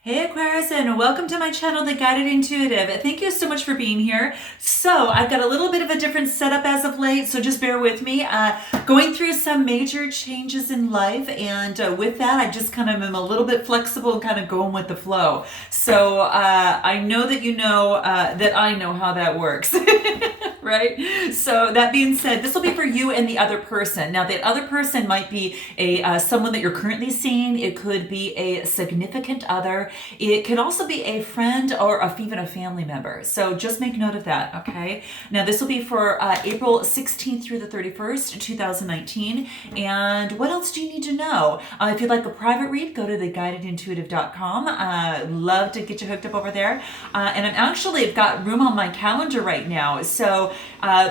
Hey Aquarius, and welcome to my channel, The Guided Intuitive. Thank you so much for being here. So I've got a little bit of a different setup as of late, so just bear with me. Going through some major changes in life, and with that, I just kind of am a little bit flexible and kind of going with the flow. So I know that you know that I know how that works. Right? So that being said, this will be for you and the other person. Now, the other person might be someone that you're currently seeing. It could be a significant other. It could also be a friend or even a family member. So just make note of that, okay? Now, this will be for April 16th through the 31st, 2019. And what else do you need to know? If you'd like a private read, go to theguidedintuitive.com. Love to get you hooked up over there. And I've got room on my calendar right now. So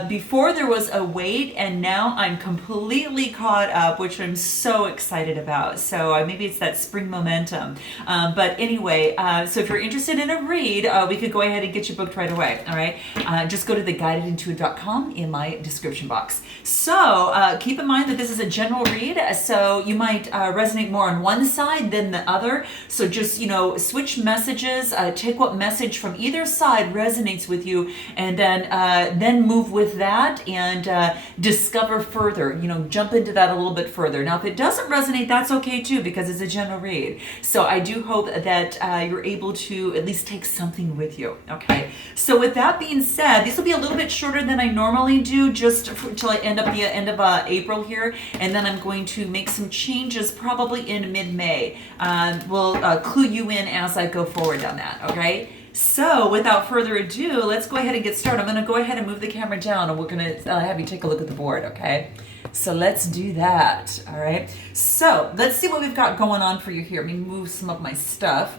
before there was a wait, and now I'm completely caught up, which I'm so excited about. So maybe it's that spring momentum. But anyway, so if you're interested in a read, we could go ahead and get you booked right away. All right. Just go to theguidedintuitive.com in my description box. So keep in mind that this is a general read. So you might resonate more on one side than the other. So just, switch messages, take what message from either side resonates with you, and then move with that and discover further, jump into that a little bit further. Now, if it doesn't resonate, that's okay too, because it's a general read. So I do hope that you're able to at least take something with you. Okay. So with that being said, this will be a little bit shorter than I normally do, just until I end up the end of April here. And then I'm going to make some changes probably in mid-May. We'll clue you in as I go forward on that. Okay. So without further ado, let's go ahead and get started. I'm going to go ahead and move the camera down, and we're going to have you take a look at the board, okay? So let's do that, all right? So let's see what we've got going on for you here. Let me move some of my stuff.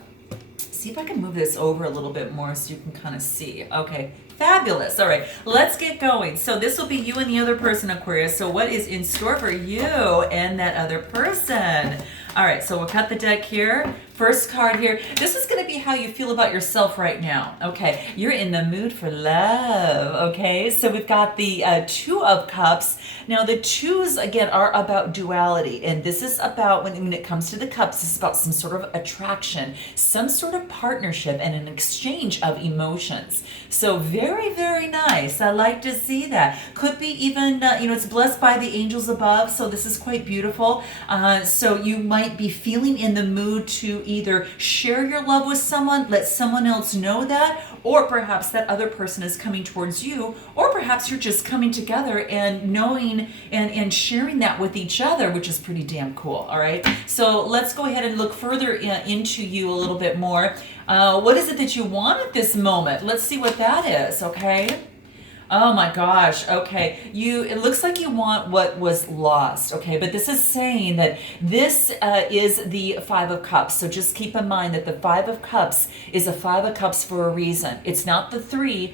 See if I can move this over a little bit more so you can kind of see. Okay, fabulous. All right, let's get going. So this will be you and the other person, Aquarius. So what is in store for you and that other person? All right, so we'll cut the deck here. First card here. This is going to be how you feel about yourself right now. Okay, you're in the mood for love. Okay, so we've got the Two of Cups. Now, the twos, again, are about duality. And this is about, when it comes to the cups, this is about some sort of attraction, some sort of partnership, and an exchange of emotions. So very, very nice. I like to see that. Could be even, it's blessed by the angels above. So this is quite beautiful. So you might be feeling in the mood to either share your love with someone, let someone else know that, or perhaps that other person is coming towards you, or perhaps you're just coming together and knowing and sharing that with each other, which is pretty damn cool. All right. So let's go ahead and look further into you a little bit more. What is it that you want at this moment? Let's see what that is. Okay. Oh my gosh. Okay. It looks like you want what was lost. Okay. But this is saying that this is the Five of Cups. So just keep in mind that the Five of Cups is a Five of Cups for a reason. It's not the three.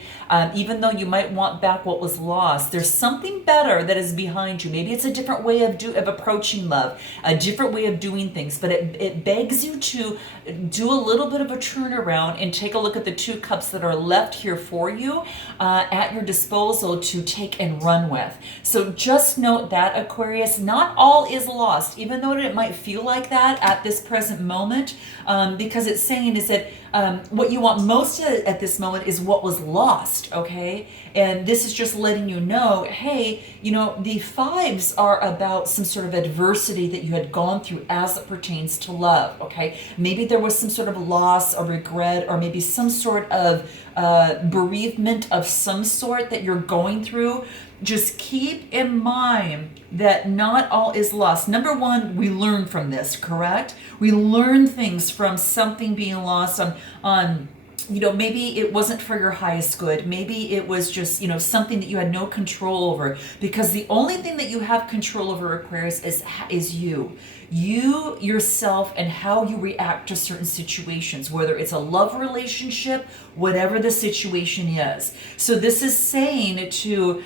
Even though you might want back what was lost, there's something better that is behind you. Maybe it's a different way of approaching love, a different way of doing things, but it begs you to do a little bit of a turnaround and take a look at the two cups that are left here for you at your disposal to take and run with. So just note that, Aquarius, not all is lost, even though it might feel like that at this present moment, because it's saying is that what you want most at this moment is what was lost, okay? And this is just letting you know, hey, the fives are about some sort of adversity that you had gone through as it pertains to love, okay? Maybe there was some sort of loss or regret, or maybe some sort of bereavement of some sort that you're going through. Just keep in mind that not all is lost. Number one, we learn from this, correct? We learn things from something being lost on maybe it wasn't for your highest good. Maybe it was just, something that you had no control over, because the only thing that you have control over, Aquarius, is you yourself, and how you react to certain situations, whether it's a love relationship, whatever the situation is. So this is saying to,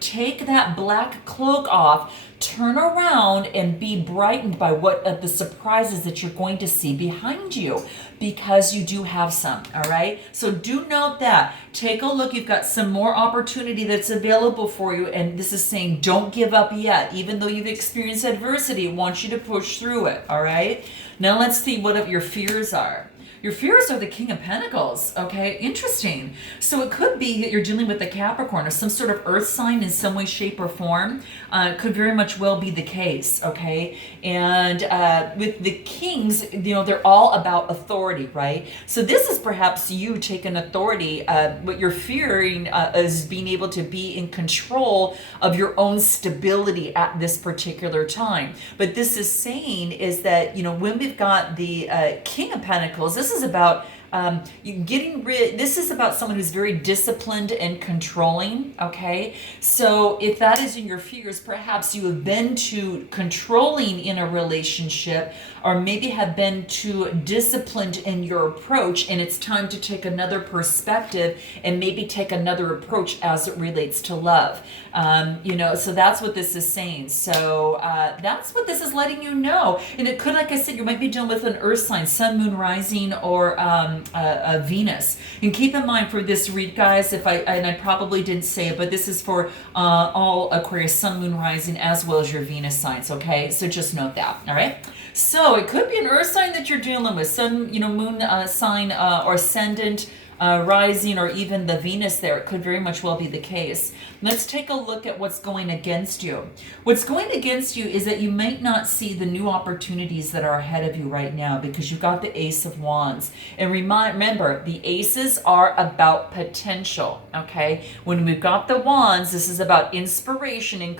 take that black cloak off, turn around and be brightened by what the surprises that you're going to see behind you, because you do have some. All right. So do note that. Take a look. You've got some more opportunity that's available for you. And this is saying don't give up yet. Even even though you've experienced adversity, it wants you to push through it, all right? Now let's see what your fears are. Your fears are the King of Pentacles, okay? Interesting. So it could be that you're dealing with a Capricorn or some sort of earth sign in some way, shape, or form. Could very much well be the case, okay? And with the Kings, they're all about authority, right? So this is perhaps you taking authority. What you're fearing is being able to be in control of your own stability at this particular time. But this is saying is that, when we've got the King of Pentacles, this is about this is about someone who's very disciplined and controlling, okay? So if that is in your fears, perhaps you have been too controlling in a relationship, or maybe have been too disciplined in your approach, and it's time to take another perspective and maybe take another approach as it relates to love. So that's what this is saying. So that's what this is letting you know. And it could, like I said, you might be dealing with an earth sign, sun, moon, rising, or Venus. And keep in mind for this read, guys, I probably didn't say it, but this is for all Aquarius, sun, moon, rising, as well as your Venus signs, okay? So just note that, all right? So it could be an earth sign that you're dealing with, sun, moon sign, or ascendant, rising, or even the Venus there. It could very much well be the case. Let's take a look at what's going against you. What's going against you is that you might not see the new opportunities that are ahead of you right now because you've got the Ace of Wands. And remember, the aces are about potential, okay? When we've got the wands, this is about inspiration and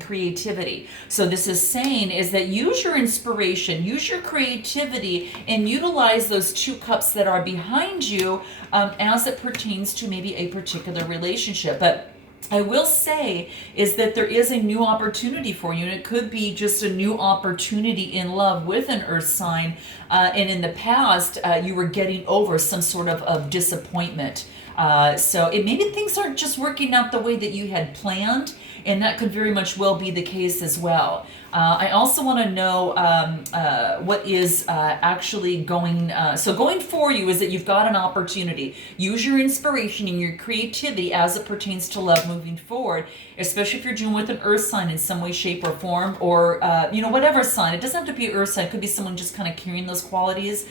creativity. So this is saying is that use your inspiration, use your creativity, and utilize those two cups that are behind you as it pertains to maybe a particular relationship. But I will say is that there is a new opportunity for you, and it could be just a new opportunity in love with an earth sign. And in the past, you were getting over some sort of disappointment. So it maybe things aren't just working out the way that you had planned, and that could very much well be the case as well. I also want to know what is actually going, so going for you is that you've got an opportunity. Use your inspiration and your creativity as it pertains to love moving forward, especially if you're dealing with an earth sign in some way, shape, or form, or, whatever sign. It doesn't have to be earth sign. It could be someone just kind of carrying those qualities,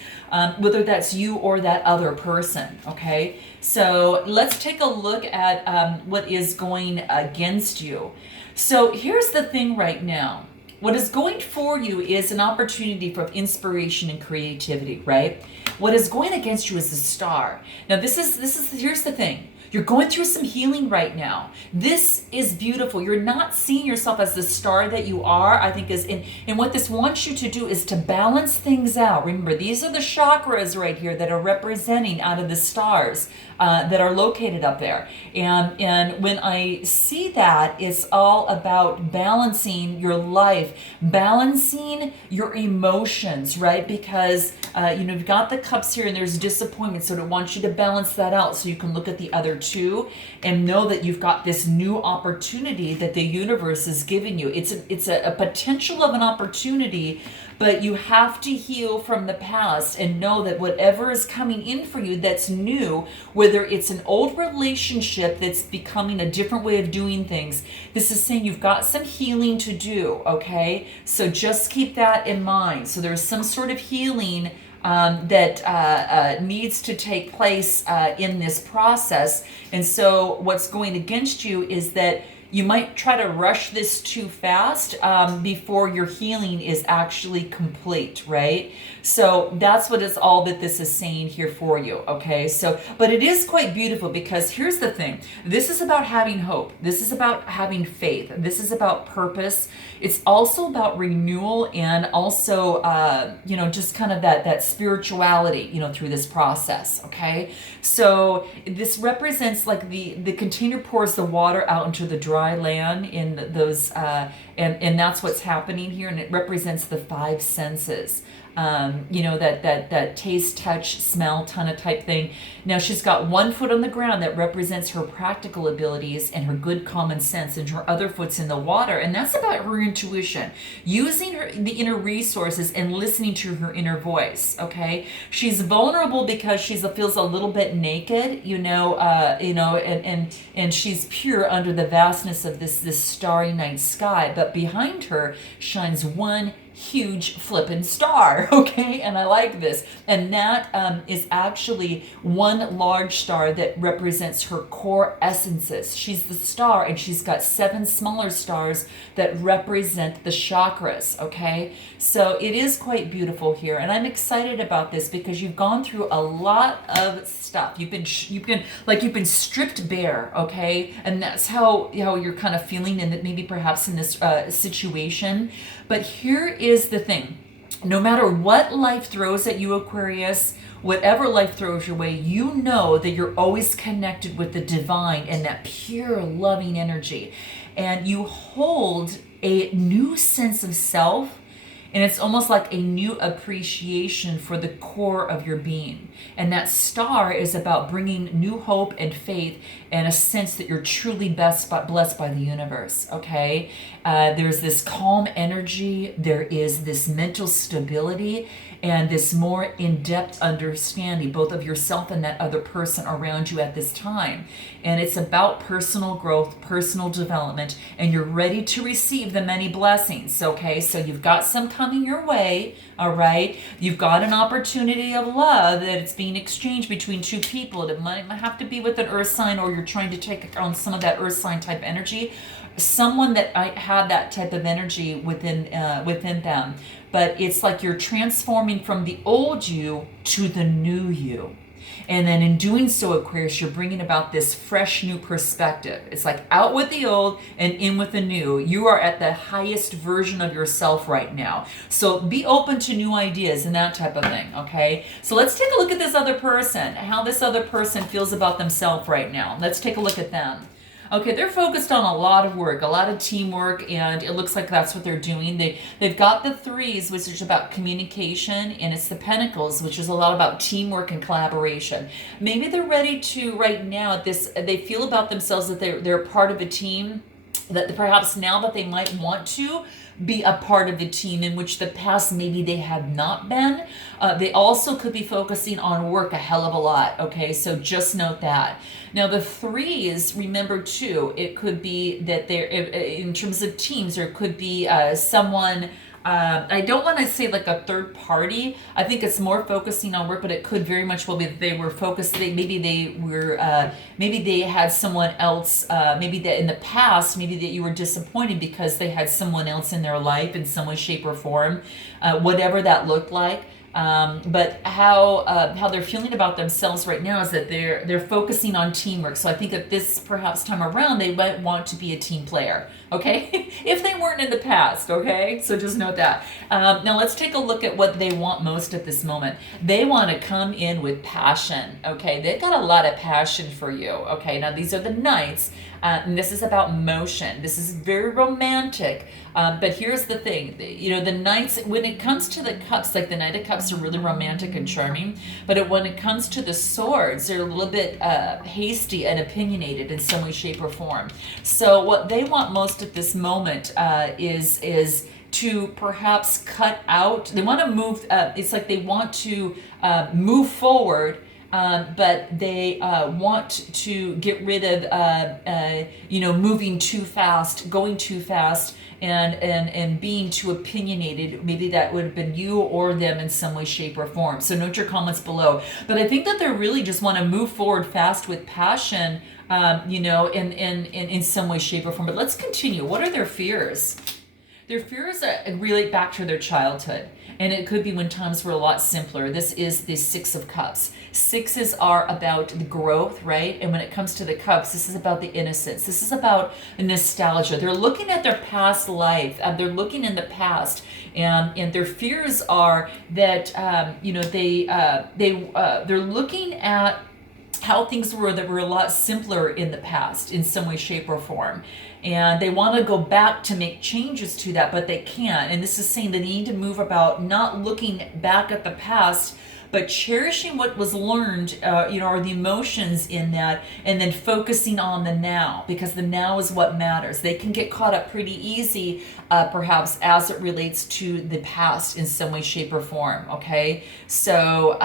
whether that's you or that other person, okay? So let's take a look at what is going against you. So here's the thing right now. What is going for you is an opportunity for inspiration and creativity, right? What is going against you is the Star. Now here's the thing. You're going through some healing right now. This is beautiful. You're not seeing yourself as the star that you are, I think and what this wants you to do is to balance things out. Remember, these are the chakras right here that are representing out of the stars that are located up there. And when I see that, it's all about balancing your life, balancing your emotions, right? Because, you've got the cups here and there's disappointment. So it wants you to balance that out so you can look at the other two and know that you've got this new opportunity that the universe is giving you. It's a potential of an opportunity, but you have to heal from the past and know that whatever is coming in for you that's new, whether it's an old relationship that's becoming a different way of doing things, this is saying you've got some healing to do, okay? So just keep that in mind. So there's some sort of healing that needs to take place in this process. And so what's going against you is that you might try to rush this too fast before your healing is actually complete, right? So that's what it's all that this is saying here for you, okay? So, but it is quite beautiful because here's the thing. This is about having hope. This is about having faith. This is about purpose. It's also about renewal and also, just kind of that spirituality, through this process, okay? So this represents like the container pours the water out into the dry land in those, and that's what's happening here, and it represents the five senses. you know, that taste, touch, smell, kind of type thing. Now she's got one foot on the ground that represents her practical abilities and her good common sense, and her other foot's in the water, and that's about her intuition, using the inner resources and listening to her inner voice. Okay, she's vulnerable because she feels a little bit naked, and she's pure under the vastness of this starry night sky, but behind her shines one huge flippin' star. Okay, and I like this, and that is actually one large star that represents her core essences. She's the star, and she's got 7 smaller stars that represent the chakras. Okay, so it is quite beautiful here, and I'm excited about this because you've gone through a lot of stuff. You've been stripped bare. Okay, and that's how you're kind of feeling, and that maybe perhaps in this situation. But here is the thing: no matter what life throws at you, Aquarius, whatever life throws your way, you know that you're always connected with the divine and that pure loving energy, and you hold a new sense of self. And it's almost like a new appreciation for the core of your being. And that star is about bringing new hope and faith and a sense that you're truly blessed by the universe, okay? There's this calm energy. There is this mental stability and this more in-depth understanding both of yourself and that other person around you at this time. And it's about personal growth, personal development, and you're ready to receive the many blessings, okay? So you've got some coming your way, all right? You've got an opportunity of love that it's being exchanged between 2 people. It might have to be with an earth sign, or you're trying to take on some of that earth sign type energy. Someone that I have that type of energy within them. But it's like you're transforming from the old you to the new you. And then in doing so, Aquarius, you're bringing about this fresh new perspective. It's like out with the old and in with the new. You are at the highest version of yourself right now. So be open to new ideas and that type of thing, okay? So let's take a look at this other person, how this other person feels about themselves right now. Let's take a look at them. Okay, they're focused on a lot of work, a lot of teamwork, and it looks like that's what they're doing. They've got the 3s, which is about communication, and it's the Pentacles, which is a lot about teamwork and collaboration. Maybe they're ready to, right now, they feel about themselves that they're part of a team, that perhaps now that they might want to be a part of the team, in which the past maybe they have not been. They also could be focusing on work a hell of a lot, okay? So just note that. Now the 3s, remember too, it could be that they're, in terms of teams, there could be someone, I don't want to say like a third party. I think it's more focusing on work, but it could very much well be that they were focused. Maybe they had someone else. Maybe that in the past, maybe that you were disappointed because they had someone else in their life in some way, shape, or form, whatever that looked like. But how they're feeling about themselves right now is that they're focusing on teamwork. So I think that this perhaps time around they might want to be a team player, okay? If they weren't in the past, okay? So just note that. Now let's take a look at what they want most at this moment. They want to come in with passion, okay? They've got a lot of passion for you, okay? Now these are the Knights. And this is about motion. This is very romantic. But here's the thing, the Knights, when it comes to the Cups, like the Knight of Cups are really romantic and charming, but when it comes to the Swords, they're a little bit hasty and opinionated in some way, shape, or form. So what they want most at this moment is to perhaps cut out, they want to move, it's like they want to move forward, but they want to get rid of, moving too fast, going too fast, and being too opinionated. Maybe that would have been you or them in some way, shape, or form. So note your comments below. But I think that they really just want to move forward fast with passion, in some way, shape, or form. But let's continue. What are their fears? Their fears relate back to their childhood, and it could be when times were a lot simpler. This is the 6 of Cups. 6s are about the growth, right? And when it comes to the Cups, this is about the innocence. This is about nostalgia. They're looking at their past life. They're looking in the past, and their fears are that they're looking at how things were that were a lot simpler in the past in some way, shape, or form. and they want to go back to make changes to that, but they can't. And this is saying they need to move about not looking back at the past, but cherishing what was learned, or the emotions in that, and then focusing on the now, because the now is what matters. They can get caught up pretty easy, perhaps, as it relates to the past in some way, shape, or form. Okay, so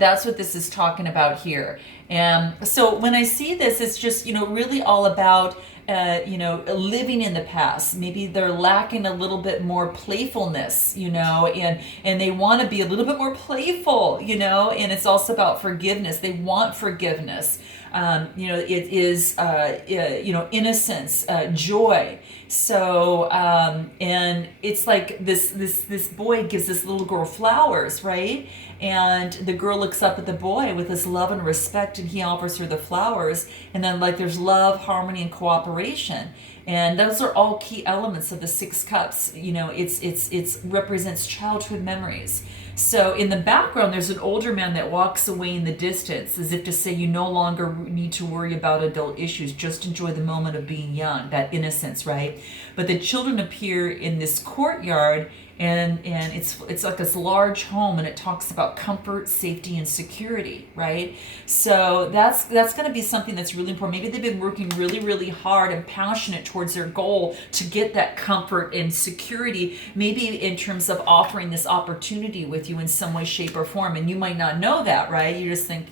that's what this is talking about here. And so when I see this, it's just, really all about living in the past. Maybe they're lacking a little bit more playfulness, and they want to be a little bit more playful, and it's also about forgiveness. They want forgiveness. It is, innocence, joy. So, and it's like this boy gives this little girl flowers, right? And the girl looks up at the boy with this love and respect, and he offers her the flowers. And then there's love, harmony, and cooperation. And those are all key elements of the 6 cups. It's represents childhood memories. So in the background, there's an older man that walks away in the distance, as if to say, you no longer need to worry about adult issues. Just enjoy the moment of being young, that innocence, right? But the children appear in this courtyard, and it's like this large home, and it talks about comfort, safety, and security, right? So that's going to be something that's really important. Maybe they've been working really, really hard and passionate towards their goal to get that comfort and security, maybe in terms of offering this opportunity with you in some way, shape, or form. And you might not know that, right? You just think,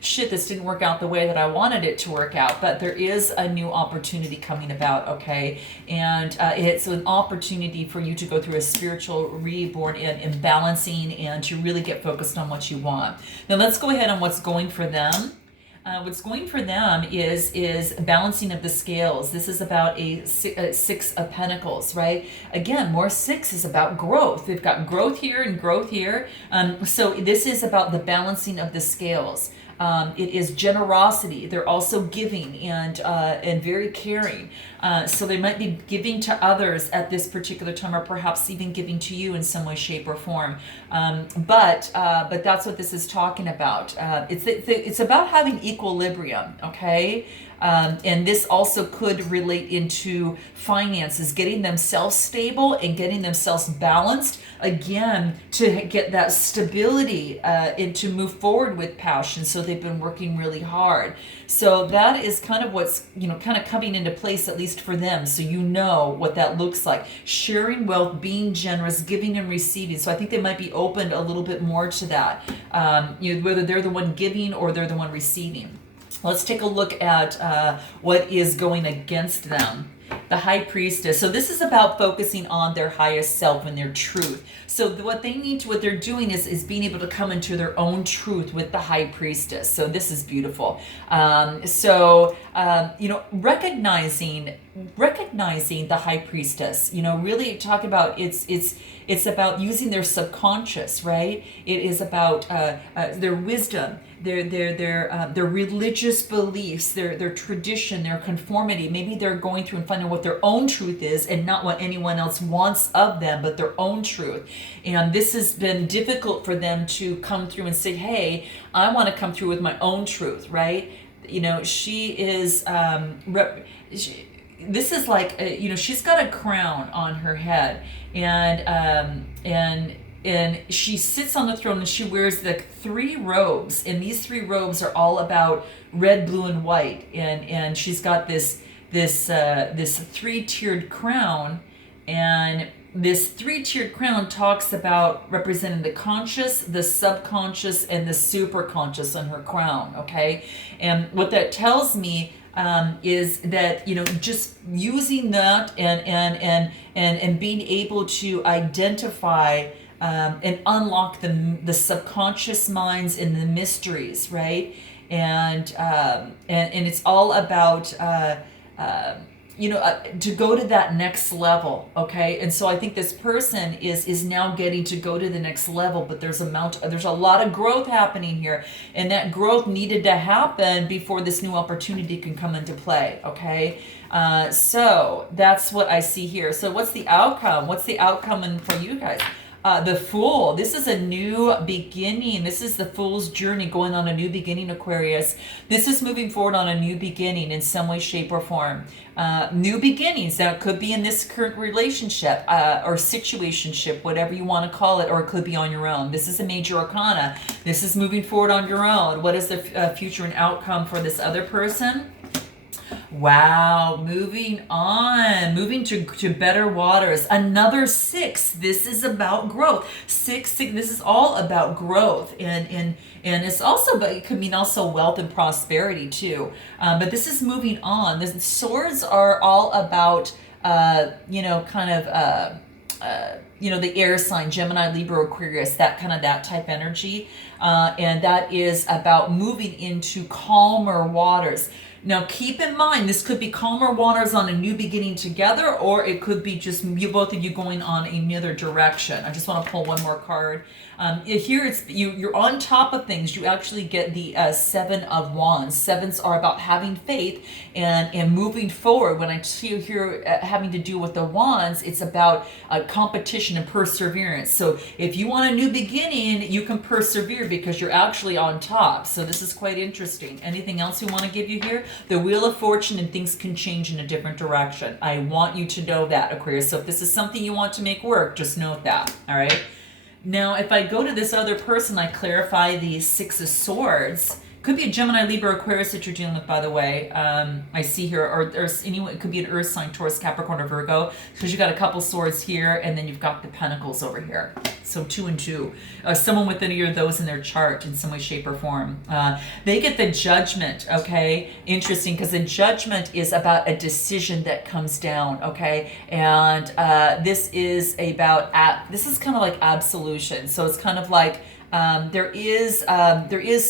shit, this didn't work out the way that I wanted it to work out. But there is a new opportunity coming about, okay? And it's an opportunity for you to go through a spiritual reborn and balancing, and to really get focused on what you want. Now let's go ahead on what's going for them. What's going for them is balancing of the scales. This is about a 6 of Pentacles, right? Again, more 6 is about growth. They've got growth here and growth here. So this is about the balancing of the scales. It is generosity. They're also giving and very caring. So they might be giving to others at this particular time, or perhaps even giving to you in some way, shape, or form. But that's what this is talking about. It's about having equilibrium, okay? And this also could relate into finances, getting themselves stable and getting themselves balanced, again, to get that stability and to move forward with passion. So they've been working really hard. So that is kind of what's, kind of coming into place, at least for them. So what that looks like. Sharing wealth, being generous, giving and receiving. So I think they might be opened a little bit more to that, whether they're the one giving or they're the one receiving. Let's take a look at what is going against them. The High Priestess. So this is about focusing on their highest self and their truth. So what they're doing is being able to come into their own truth with the High Priestess. So this is beautiful. Recognizing the High Priestess. Really talk about it's about using their subconscious, right? It is about their wisdom, their religious beliefs, their tradition, their conformity. Maybe they're going through and finding what their own truth is, and not what anyone else wants of them, but their own truth. And this has been difficult for them to come through and say, hey, I want to come through with my own truth, right? She is this is like she's got a crown on her head, and she sits on the throne, and she wears 3 robes, and these 3 robes are all about red, blue, and white, and she's got this 3-tiered crown, and this 3-tiered crown talks about representing the conscious, the subconscious, and the superconscious on her crown, okay? And what that tells me is that just using that and being able to identify and unlock the subconscious minds and the mysteries, right? And it's all about to go to that next level, okay? And so I think this person is now getting to go to the next level, but there's a lot of growth happening here, and that growth needed to happen before this new opportunity can come into play, okay? So that's what I see here. So what's the outcome? What's the outcome for you guys? The Fool. This is a new beginning. This is the Fool's journey, going on a new beginning, Aquarius. This is moving forward on a new beginning in some way, shape, or form. New beginnings. Now, it could be in this current relationship or situationship, whatever you want to call it, or it could be on your own. This is a major arcana. This is moving forward on your own. What is the future and outcome for this other person? Wow, moving on, moving to better waters. Another 6. This is about growth. Six. This is all about growth, and it's also, but it could mean also wealth and prosperity too. But this is moving on. The swords are all about, the air sign, Gemini, Libra, Aquarius, that type energy, and that is about moving into calmer waters. Now, keep in mind, this could be calmer waters on a new beginning together, or it could be just you, both of you going on another direction. I just want to pull one more card. Here, it's you're on top of things. You actually get the 7 of Wands. Sevens are about having faith and moving forward. When I see you here having to do with the Wands, it's about competition and perseverance. So if you want a new beginning, you can persevere because you're actually on top. So this is quite interesting. Anything else we want to give you here? The Wheel of Fortune, and things can change in a different direction. I want you to know that, Aquarius. So if this is something you want to make work, just note that, all right? Now, if I go to this other person, I clarify the 6 of Swords. Could be a Gemini, Libra, Aquarius that you're dealing with, by the way. I see here, or anyway, it could be an Earth sign, Taurus, Capricorn, or Virgo, because you got a couple swords here, and then you've got the Pentacles over here. So 2 and 2. Someone with any of those in their chart in some way, shape, or form. They get the Judgment, okay? Interesting, because the Judgment is about a decision that comes down, okay? And this is about, this is kind of like absolution. So it's kind of like, there is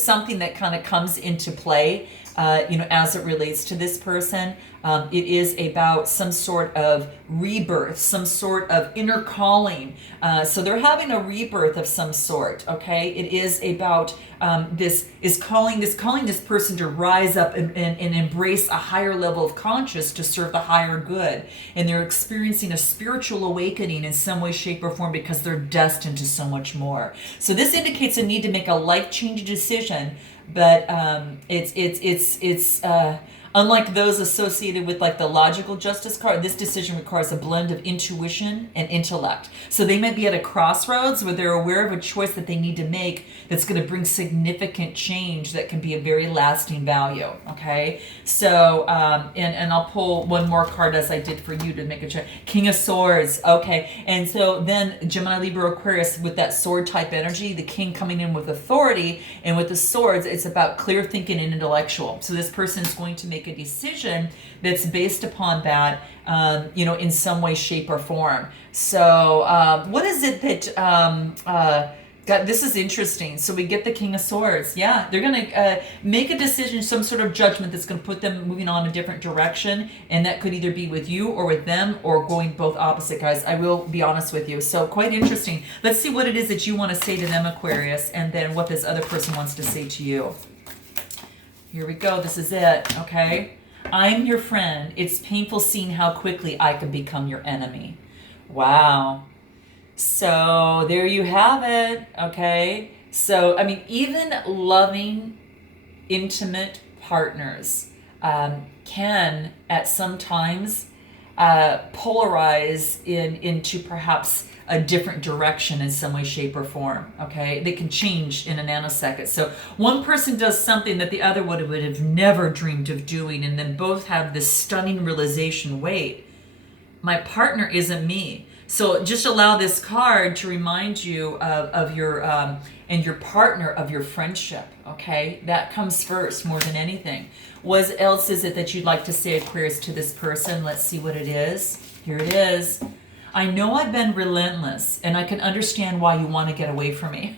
something that kind of comes into play, as it relates to this person. It is about some sort of rebirth, some sort of inner calling. So they're having a rebirth of some sort, okay? It is about this calling this person to rise up and embrace a higher level of conscious to serve the higher good. And they're experiencing a spiritual awakening in some way, shape, or form because they're destined to so much more. So this indicates a need to make a life-changing decision, but it's unlike those associated with like the logical justice card, this decision requires a blend of intuition and intellect. So they might be at a crossroads where they're aware of a choice that they need to make that's going to bring significant change that can be a very lasting value. Okay, so and I'll pull one more card as I did for you to make a check. King of Swords. Okay, and so then Gemini, Libra, Aquarius with that sword type energy, the king coming in with authority, and with the swords, it's about clear thinking and intellectual. So this person is going to make a decision that's based upon that, in some way, shape, or form. So what is it that God, this is interesting. So we get the King of Swords. Yeah, they're going to make a decision, some sort of judgment that's going to put them moving on a different direction. And that could either be with you or with them or going both opposite, guys. I will be honest with you. So quite interesting. Let's see what it is that you want to say to them, Aquarius, and then what this other person wants to say to you. Here we go. This is it. Okay. I'm your friend. It's painful seeing how quickly I can become your enemy. Wow. So there you have it. Okay. So, I mean, even loving, intimate partners can at some times polarize into perhaps a different direction in some way, shape, or form. Okay, they can change in a nanosecond. So one person does something that the other would have never dreamed of doing, and then both have this stunning realization: wait, my partner isn't me. So just allow this card to remind you of your and your partner of your friendship. Okay, that comes first more than anything. What else is it that you'd like to say, Aquarius, to this person? Let's see what it is. Here it is. I know I've been relentless, and I can understand why you want to get away from me.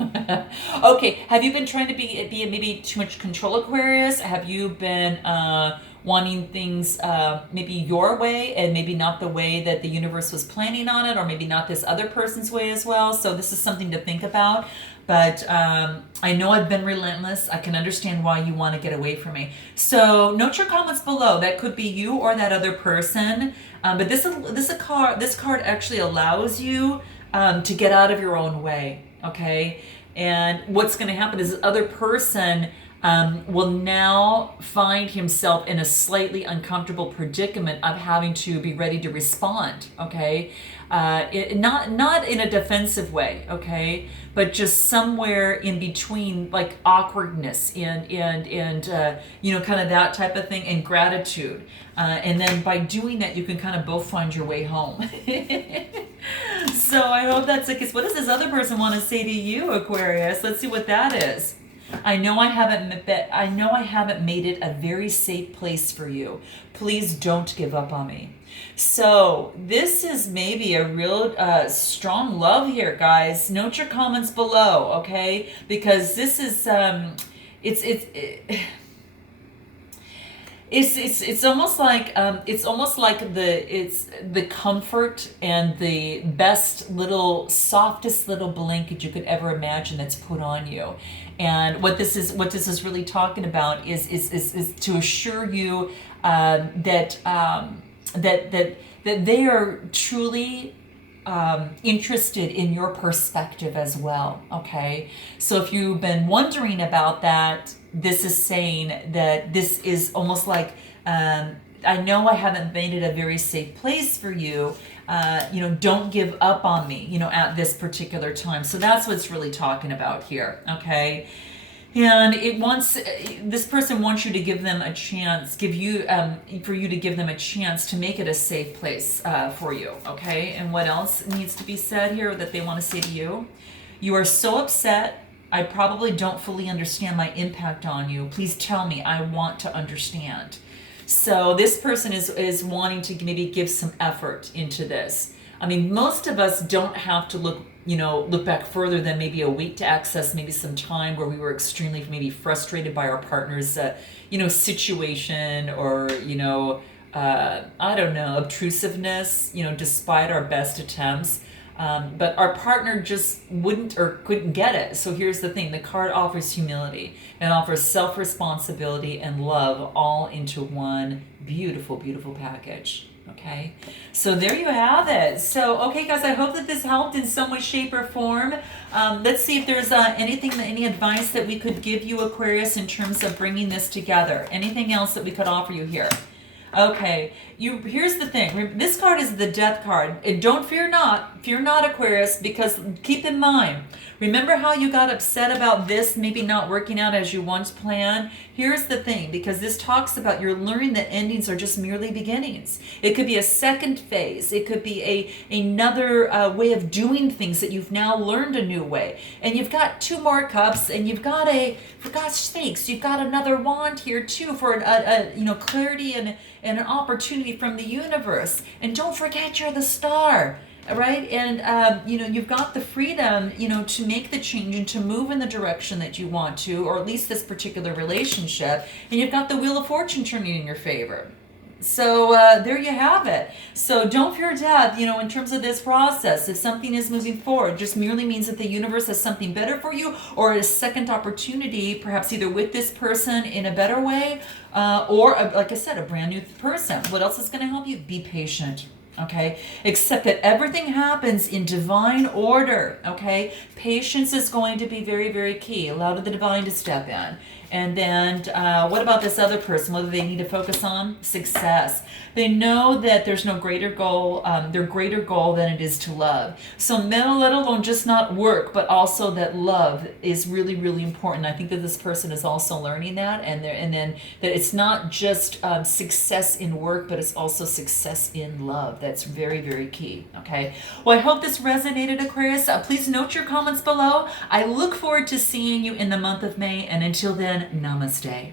Okay, have you been trying to be maybe too much control, Aquarius? Have you been wanting things maybe your way and maybe not the way that the universe was planning on it, or maybe not this other person's way as well? So this is something to think about. But I know I've been relentless. I can understand why you want to get away from me. So note your comments below. That could be you or that other person. But this card actually allows you to get out of your own way, okay? And what's going to happen is this other person will now find himself in a slightly uncomfortable predicament of having to be ready to respond, okay? Not in a defensive way, okay, but just somewhere in between, like awkwardness and you know, kind of that type of thing, and gratitude, and then by doing that you can kind of both find your way home. So I hope that's the case. What does this other person want to say to you, Aquarius? Let's see what that is. I know I haven't made it a very safe place for you. Please don't give up on me. So this is maybe a real strong love here, guys. Note your comments below, okay? Because this is it's almost like the comfort and the best little softest little blanket you could ever imagine that's put on you. And what this is really talking about is to assure you that they are truly interested in your perspective as well, okay? So if you've been wondering about that, this is saying that this is almost like, I know I haven't made it a very safe place for you. You know, don't give up on me, you know, at this particular time. So that's what it's really talking about here, okay? And this person wants you to give them a chance, for you to give them a chance to make it a safe place for you, okay? And what else needs to be said here that they want to say to you? You are so upset. I probably don't fully understand my impact on you. Please tell me. I want to understand. So this person is wanting to maybe give some effort into this. I mean, most of us don't have to look back further than maybe a week to access maybe some time where we were extremely maybe frustrated by our partner's, situation, or, I don't know, obtrusiveness, despite our best attempts. But our partner just wouldn't or couldn't get it. So here's the thing. The card offers humility and offers self-responsibility and love all into one beautiful, beautiful package. Okay, so there you have it. So, okay, guys, I hope that this helped in some way, shape, or form. Let's see if there's any advice that we could give you, Aquarius, in terms of bringing this together. Anything else that we could offer you here? Okay, here's the thing. This card is the Death card. And don't fear not, Aquarius, because keep in mind, remember how you got upset about this maybe not working out as you once planned? Here's the thing, because this talks about you're learning that endings are just merely beginnings. It could be a second phase. It could be another way of doing things that you've now learned a new way. And you've got 2 more cups, and you've got for God's sakes, you've got another wand here too for a clarity and an opportunity from the universe. And don't forget, you're the star. Right? And, you've got the freedom, to make the change and to move in the direction that you want to, or at least this particular relationship. And you've got the Wheel of Fortune turning in your favor. So there you have it. So don't fear death, in terms of this process. If something is moving forward, it just merely means that the universe has something better for you, or a second opportunity, perhaps either with this person in a better way, or, like I said, a brand new person. What else is going to help you? Be patient. Okay, except that everything happens in divine order. Okay, patience is going to be very, very key. Allow the divine to step in. And then what about this other person? What do they need to focus on? Success. They know that there's no greater goal, their greater goal than it is to love. So let alone just not work, but also that love is really, really important. I think that this person is also learning that, and then that it's not just success in work, but it's also success in love. That's very, very key. Okay. Well, I hope this resonated, Aquarius. Please note your comments below. I look forward to seeing you in the month of May, and until then, namaste.